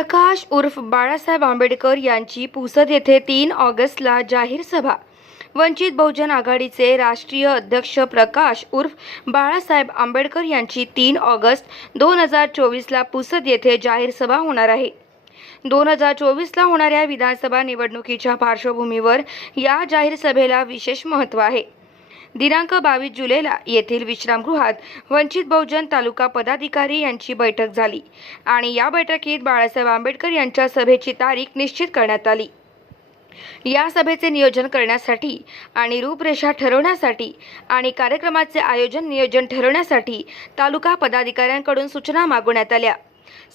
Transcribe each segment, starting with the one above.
प्रकाश उर्फ बाळासाहेब आंबेडकर यांची पुसद येथे तीन ऑगस्टला जाहीर सभा. वंचित बहुजन आघाडीचे राष्ट्रीय अध्यक्ष प्रकाश उर्फ बाळासाहेब आंबेडकर यांची तीन ऑगस्ट दोन हजार चोवीसला पुसद येथे जाहीर सभा होणार आहे. दोन हजार चोवीसला होणाऱ्या विधानसभा निवडणुकीच्या पार्श्वभूमीवर या जाहीर सभेला विशेष महत्त्व आहे. दिनांक बावीस जुलैला येथील विश्रामगृहात वंचित बहुजन तालुका पदाधिकारी यांची बैठक झाली आणि या बैठकीत बाळासाहेब आंबेडकर यांच्या सभेची तारीख निश्चित करण्यात आली. या सभेचे नियोजन करण्यासाठी आणि रूपरेषा ठरवण्यासाठी आणि कार्यक्रमाचे आयोजन नियोजन ठरवण्यासाठी तालुका पदाधिकाऱ्यांकडून सूचना मागवण्यात आल्या.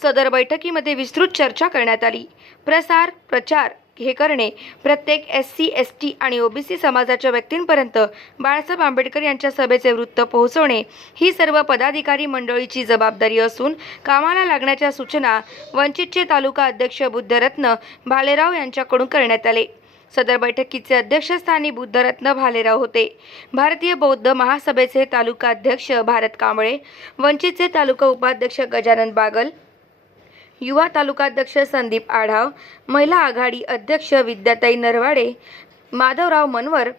सदर बैठकीमध्ये विस्तृत चर्चा करण्यात आली. प्रसार प्रचार हे करणे. प्रत्येक एस सी एस टी आणि ओबीसी समाजाच्या व्यक्तींपर्यंत बाळासाहेब आंबेडकर यांच्या सभेचे वृत्त पोहोचवणे ही सर्व पदाधिकारी मंडळीची जबाबदारी असून कामाला लागण्याच्या सूचना वंचितचे तालुका अध्यक्ष बुद्धरत्न भालेराव यांच्याकडून करण्यात आले. सदर बैठकीचे अध्यक्षस्थानी बुद्धरत्न भालेराव होते. भारतीय बौद्ध महासभेचे तालुका अध्यक्ष भारत कांबळे वंचितचे तालुका उपाध्यक्ष गजानन बागल युवा तालुकाध्यक्ष संदीप आढाव महिला आघाडी अध्यक्ष विद्याताई नरवाडे माधवराव मनवर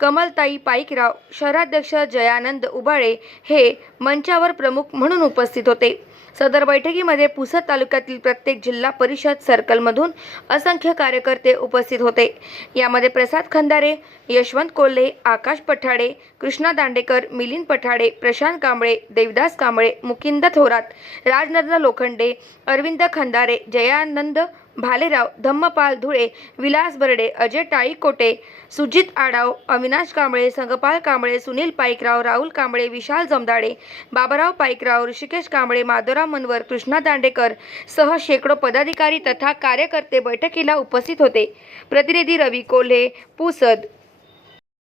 कमलताई पाईकराव शहराध्यक्ष जयानंद उबाळे हे मंचावर प्रमुख म्हणून उपस्थित होते. सदर बैठकीमध्ये पुसद तालुक्यातील प्रत्येक जिल्हा परिषद सर्कलमधून असंख्य कार्यकर्ते उपस्थित होते. यामध्ये प्रसाद खंदारे यशवंत कोल्हे आकाश पठाडे कृष्णा दांडेकर मिलिंद पठाडे प्रशांत कांबळे देवदास कांबळे मुकिंद थोरात राजनंद लोखंडे अरविंद खंदारे जयानंद भालेराव धम्मपाल धुळे विलास बर्डे अजय टाळीकोटे सुजित आडाव अविनाश कांबळे संगपाल कांबळे सुनील पाईकराव राहुल कांबळे विशाल जमदाडे बाबाराव पाईकराव ऋषिकेश कांबळे माधवराव मनवर कृष्णा दांडेकर सह शेकडो पदाधिकारी तथा कार्यकर्ते बैठकीला उपस्थित होते. प्रतिनिधी रवी कोल्हे पुसद.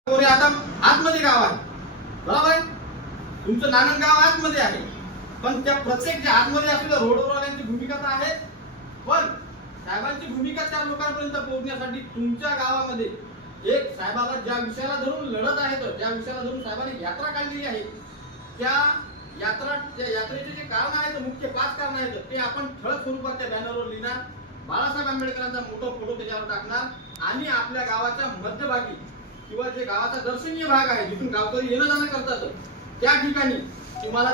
आतमध्ये गाव आहे. बरोबर? आहे तुमचं आतमध्ये आहे. पण त्या प्रत्येक जे आतमध्ये असलेल्या रोडवरवाल्यांची भूमिका तर आहे भूमिका त्या लोकांपर्यंत पोहोचण्यासाठी तुमच्या गावामध्ये एक साहेबाला ज्या विषयाला धरून लढत आहेत ज्या विषयाला धरून साहेबांनी यात्रा काढलेली आहे. त्या यात्रा त्या यात्रेचे जे कारण आहेत मुख्य पाच कारण आहेत. ते आपण ठळक स्वरूपात त्या बॅनरवर लिहिणार. बाळासाहेब आंबेडकरांचा मोठा फोटो त्याच्यावर टाकणार. आणि आपल्या गावाच्या मध्यभागी किंवा जे गावाचा दर्शनीय भाग आहे जिथून गावकरी येणं जाणं करतात त्या ठिकाणी तुम्हाला